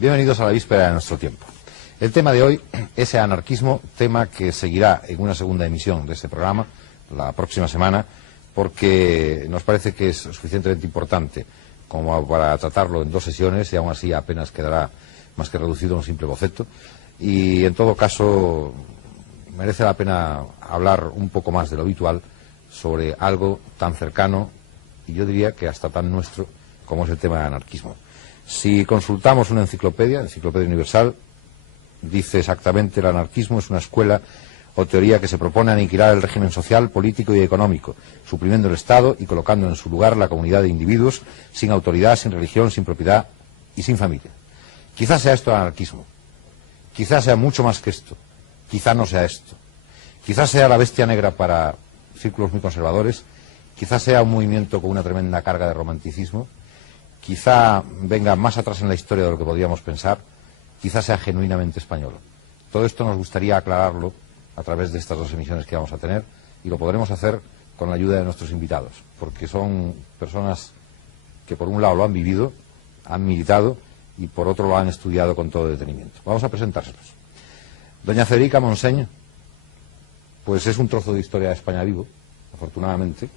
Bienvenidos a la víspera de nuestro tiempo. El tema de hoy es el anarquismo, tema que seguirá en una segunda emisión de este programa la próxima semana, porque nos parece que es suficientemente importante como para tratarlo en 2 sesiones, y aún así apenas quedará más que reducido a un simple boceto, y en todo caso merece la pena hablar un poco más de lo habitual sobre algo tan cercano, y yo diría que hasta tan nuestro, como es el tema del anarquismo. Si consultamos una enciclopedia universal, dice exactamente: el anarquismo es una escuela o teoría que se propone aniquilar el régimen social, político y económico, suprimiendo el Estado y colocando en su lugar la comunidad de individuos sin autoridad, sin religión, sin propiedad y sin familia. Quizás sea esto el anarquismo, quizás sea mucho más que esto, quizás no sea esto, quizás sea la bestia negra para círculos muy conservadores, quizás sea un movimiento con una tremenda carga de romanticismo, quizá venga más atrás en la historia de lo que podríamos pensar, quizás sea genuinamente español. Todo esto nos gustaría aclararlo a través de estas 2 emisiones que vamos a tener, y lo podremos hacer con la ayuda de nuestros invitados, porque son personas que por un lado lo han vivido, han militado, y por otro lo han estudiado con todo detenimiento. Vamos a presentárselos. Doña Federica Montseny, pues es un trozo de historia de España vivo, afortunadamente,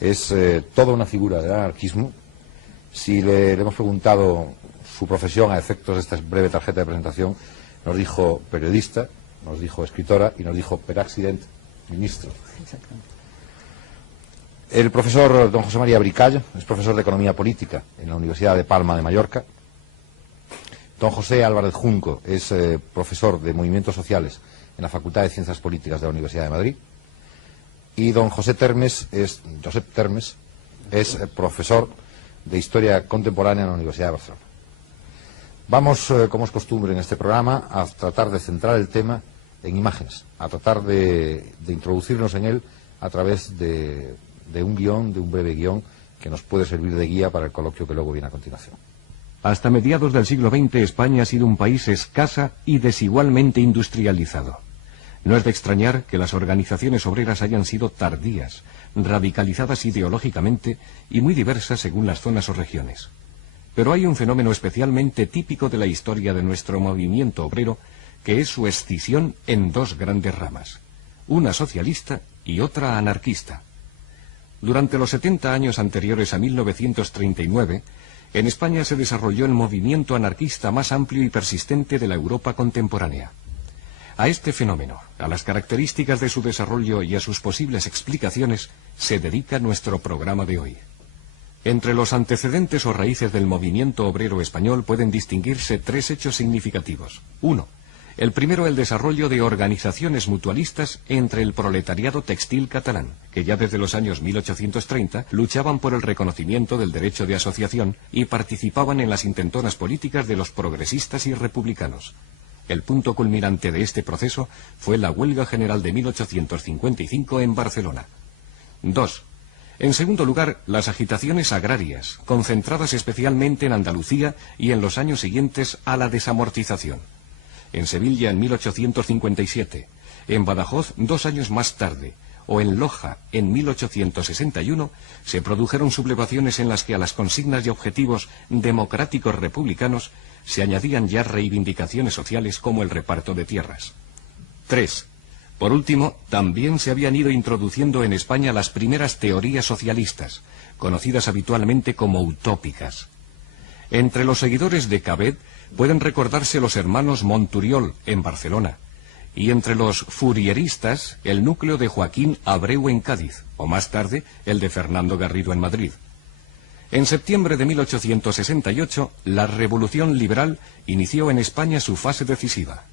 es toda una figura del anarquismo. Si le hemos preguntado su profesión a efectos de esta breve tarjeta de presentación, nos dijo periodista, nos dijo escritora y nos dijo per accident ministro. Exactamente. El profesor don José María Bricall es profesor de Economía Política en la Universidad de Palma de Mallorca. Don José Álvarez Junco es profesor de Movimientos Sociales en la Facultad de Ciencias Políticas de la Universidad de Madrid. Y don Josep Termes es profesor de Historia Contemporánea en la Universidad de Barcelona. Vamos, como es costumbre en este programa, a tratar de centrar el tema en imágenes, a tratar de introducirnos en él a través de un guión, de un breve guión, que nos puede servir de guía para el coloquio que luego viene a continuación. Hasta mediados del siglo XX, España ha sido un país escasa y desigualmente industrializado. No es de extrañar que las organizaciones obreras hayan sido tardías, radicalizadas ideológicamente y muy diversas según las zonas o regiones. Pero hay un fenómeno especialmente típico de la historia de nuestro movimiento obrero, que es su escisión en 2 grandes ramas, una socialista y otra anarquista. Durante los 70 años anteriores a 1939, en España se desarrolló el movimiento anarquista más amplio y persistente de la Europa contemporánea. A este fenómeno, a las características de su desarrollo y a sus posibles explicaciones, se dedica nuestro programa de hoy. Entre los antecedentes o raíces del movimiento obrero español pueden distinguirse 3 hechos significativos. 1. El primero, el desarrollo de organizaciones mutualistas entre el proletariado textil catalán, que ya desde los años 1830 luchaban por el reconocimiento del derecho de asociación y participaban en las intentonas políticas de los progresistas y republicanos. El punto culminante de este proceso fue la huelga general de 1855 en Barcelona. 2. En segundo lugar, las agitaciones agrarias, concentradas especialmente en Andalucía y en los años siguientes a la desamortización. En Sevilla en 1857, en Badajoz 2 años más tarde, o en Loja en 1861, se produjeron sublevaciones en las que a las consignas y objetivos democráticos republicanos se añadían ya reivindicaciones sociales como el reparto de tierras. 3. Por último, también se habían ido introduciendo en España las primeras teorías socialistas, conocidas habitualmente como utópicas. Entre los seguidores de Cabet pueden recordarse los hermanos Monturiol en Barcelona, y entre los fourieristas el núcleo de Joaquín Abreu en Cádiz, o más tarde el de Fernando Garrido en Madrid. En septiembre de 1868, la Revolución Liberal inició en España su fase decisiva,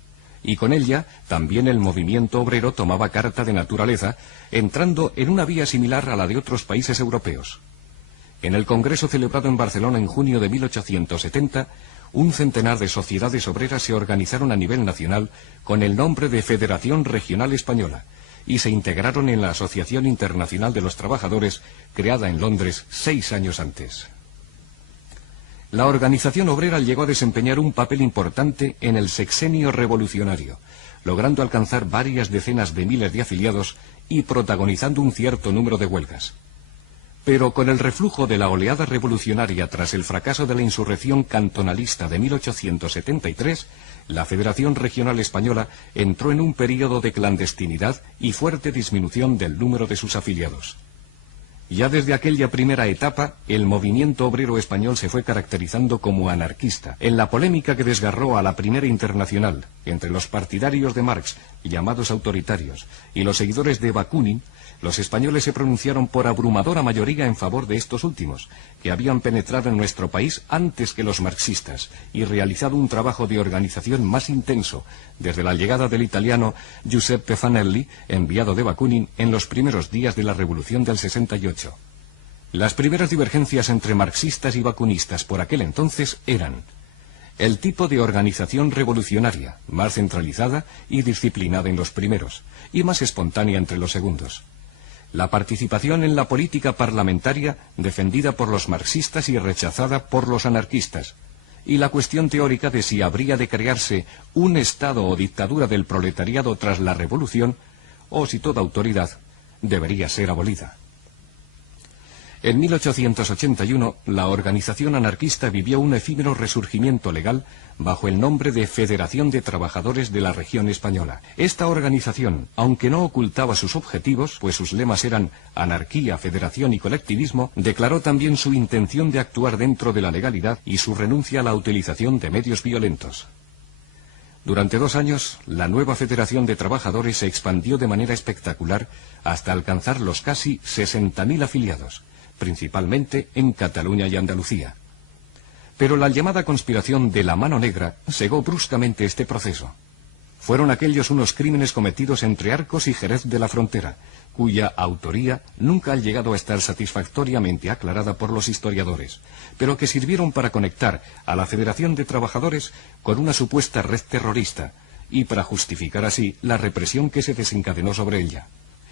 y con ella también el movimiento obrero tomaba carta de naturaleza, entrando en una vía similar a la de otros países europeos. En el Congreso celebrado en Barcelona en junio de 1870, un centenar de sociedades obreras se organizaron a nivel nacional con el nombre de Federación Regional Española y se integraron en la Asociación Internacional de los Trabajadores, creada en Londres 6 años antes. La organización obrera llegó a desempeñar un papel importante en el sexenio revolucionario, logrando alcanzar varias decenas de miles de afiliados y protagonizando un cierto número de huelgas. Pero con el reflujo de la oleada revolucionaria tras el fracaso de la insurrección cantonalista de 1873, la Federación Regional Española entró en un período de clandestinidad y fuerte disminución del número de sus afiliados. Ya desde aquella primera etapa, el movimiento obrero español se fue caracterizando como anarquista. En la polémica que desgarró a la Primera Internacional entre los partidarios de Marx, llamados autoritarios, y los seguidores de Bakunin, los españoles se pronunciaron por abrumadora mayoría en favor de estos últimos, que habían penetrado en nuestro país antes que los marxistas y realizado un trabajo de organización más intenso, desde la llegada del italiano Giuseppe Fanelli, enviado de Bakunin, en los primeros días de la Revolución del 68. Las primeras divergencias entre marxistas y bakunistas por aquel entonces eran el tipo de organización revolucionaria, más centralizada y disciplinada en los primeros, y más espontánea entre los segundos. La participación en la política parlamentaria defendida por los marxistas y rechazada por los anarquistas, y la cuestión teórica de si habría de crearse un Estado o dictadura del proletariado tras la revolución, o si toda autoridad debería ser abolida. En 1881, la organización anarquista vivió un efímero resurgimiento legal bajo el nombre de Federación de Trabajadores de la Región Española. Esta organización, aunque no ocultaba sus objetivos, pues sus lemas eran anarquía, federación y colectivismo, declaró también su intención de actuar dentro de la legalidad y su renuncia a la utilización de medios violentos. Durante 2 años, la nueva Federación de Trabajadores se expandió de manera espectacular hasta alcanzar los casi 60.000 afiliados, principalmente en Cataluña y Andalucía. Pero la llamada conspiración de la Mano Negra cegó bruscamente este proceso. Fueron aquellos unos crímenes cometidos entre Arcos y Jerez de la Frontera, cuya autoría nunca ha llegado a estar satisfactoriamente aclarada por los historiadores, pero que sirvieron para conectar a la Federación de Trabajadores con una supuesta red terrorista y para justificar así la represión que se desencadenó sobre ella.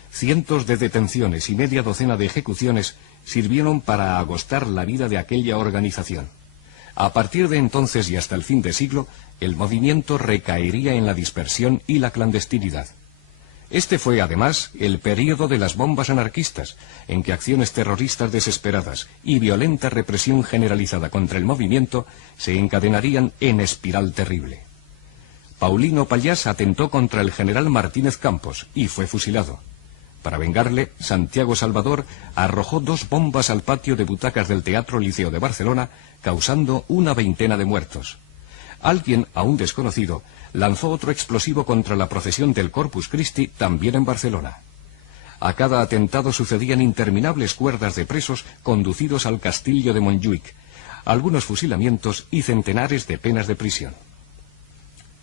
Cientos de detenciones y media docena de ejecuciones sirvieron para agostar la vida de aquella organización. A partir de entonces y hasta el fin de siglo, el movimiento recaería en la dispersión y la clandestinidad. Este fue, además, el período de las bombas anarquistas, en que acciones terroristas desesperadas y violenta represión generalizada contra el movimiento se encadenarían en espiral terrible. Paulino Pallás atentó contra el general Martínez Campos y fue fusilado. Para vengarle, Santiago Salvador arrojó 2 bombas al patio de butacas del Teatro Liceo de Barcelona, causando una 20 de muertos. Alguien, aún desconocido, lanzó otro explosivo contra la procesión del Corpus Christi, también en Barcelona. A cada atentado sucedían interminables cuerdas de presos conducidos al castillo de Montjuic, algunos fusilamientos y centenares de penas de prisión.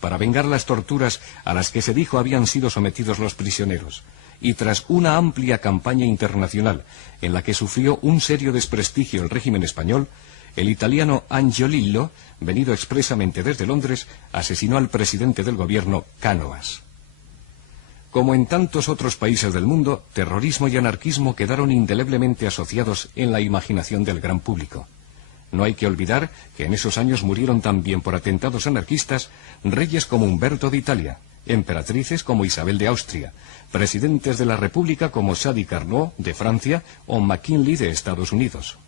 Para vengar las torturas a las que se dijo habían sido sometidos los prisioneros, y tras una amplia campaña internacional en la que sufrió un serio desprestigio el régimen español, el italiano Angiolillo, venido expresamente desde Londres, asesinó al presidente del gobierno, Cánovas. Como en tantos otros países del mundo, terrorismo y anarquismo quedaron indeleblemente asociados en la imaginación del gran público. No hay que olvidar que en esos años murieron también por atentados anarquistas reyes como Humberto de Italia, emperatrices como Isabel de Austria, presidentes de la República como Sadi Carnot de Francia o McKinley de Estados Unidos.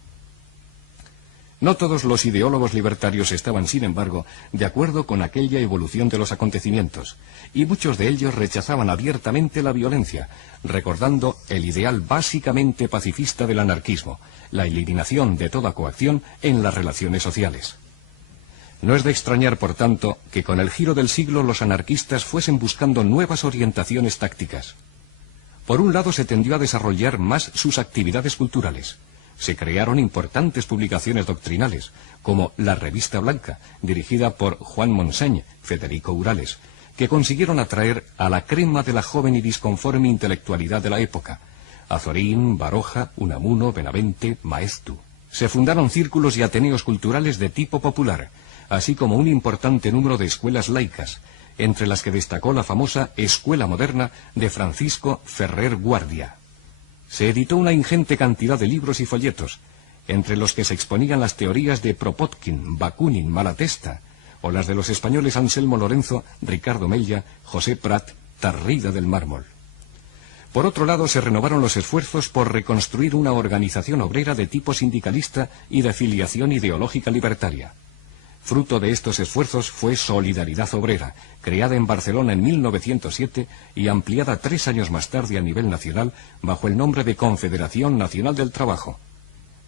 No todos los ideólogos libertarios estaban, sin embargo, de acuerdo con aquella evolución de los acontecimientos, y muchos de ellos rechazaban abiertamente la violencia, recordando el ideal básicamente pacifista del anarquismo, la eliminación de toda coacción en las relaciones sociales. No es de extrañar, por tanto, que con el giro del siglo los anarquistas fuesen buscando nuevas orientaciones tácticas. Por un lado se tendió a desarrollar más sus actividades culturales. Se crearon importantes publicaciones doctrinales, como la Revista Blanca, dirigida por Juan Montseny, Federico Urales, que consiguieron atraer a la crema de la joven y disconforme intelectualidad de la época: Azorín, Baroja, Unamuno, Benavente, Maeztu. Se fundaron círculos y ateneos culturales de tipo popular, así como un importante número de escuelas laicas, entre las que destacó la famosa Escuela Moderna de Francisco Ferrer Guardia. Se editó una ingente cantidad de libros y folletos, entre los que se exponían las teorías de Kropotkin, Bakunin, Malatesta, o las de los españoles Anselmo Lorenzo, Ricardo Mella, José Prat, Tarrida del Mármol. Por otro lado, se renovaron los esfuerzos por reconstruir una organización obrera de tipo sindicalista y de filiación ideológica libertaria. Fruto de estos esfuerzos fue Solidaridad Obrera, creada en Barcelona en 1907 y ampliada 3 años más tarde a nivel nacional bajo el nombre de Confederación Nacional del Trabajo.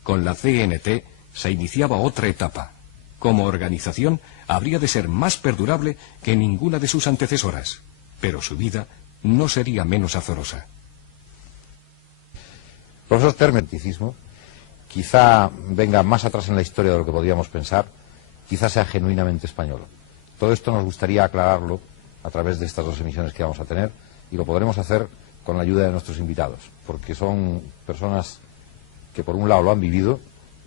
Con la CNT se iniciaba otra etapa. Como organización, habría de ser más perdurable que ninguna de sus antecesoras, pero su vida no sería menos azorosa. Profesor Termenticismo, quizá venga más atrás en la historia de lo que podríamos pensar, quizá sea genuinamente español. Todo esto nos gustaría aclararlo a través de estas 2 emisiones que vamos a tener, y lo podremos hacer con la ayuda de nuestros invitados, porque son personas que por un lado lo han vivido,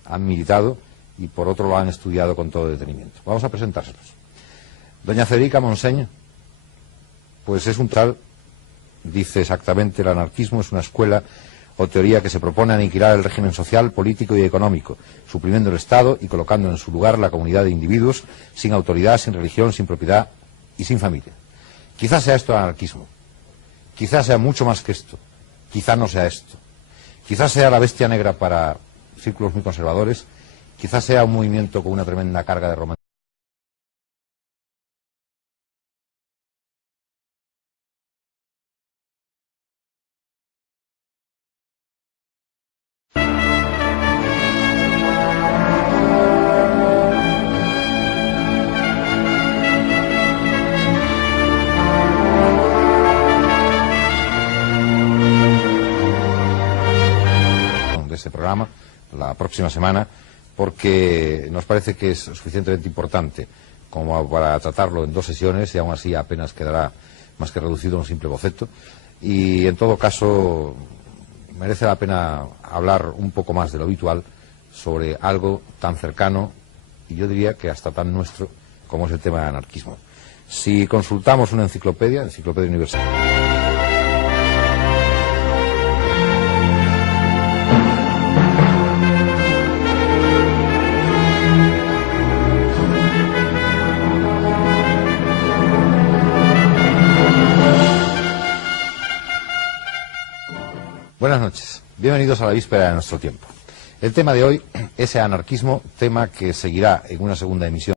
han militado, y por otro lo han estudiado con todo detenimiento. Vamos a presentárselos. Doña Federica Montseny, pues es un tal, dice exactamente: el anarquismo es una escuela o teoría que se propone aniquilar el régimen social, político y económico, suprimiendo el Estado y colocando en su lugar la comunidad de individuos sin autoridad, sin religión, sin propiedad y sin familia. Quizás sea esto el anarquismo, quizás sea mucho más que esto, quizás no sea esto, quizás sea la bestia negra para círculos muy conservadores, quizás sea un movimiento con una tremenda carga de romanticismo. De ese programa la próxima semana, porque nos parece que es suficientemente importante como para tratarlo en 2 sesiones, y aún así apenas quedará más que reducido a un simple boceto, y en todo caso merece la pena hablar un poco más de lo habitual sobre algo tan cercano, y yo diría que hasta tan nuestro, como es el tema del anarquismo. Si consultamos una enciclopedia universal. Buenas noches, bienvenidos a la víspera de nuestro tiempo. El tema de hoy es el anarquismo, tema que seguirá en una segunda emisión.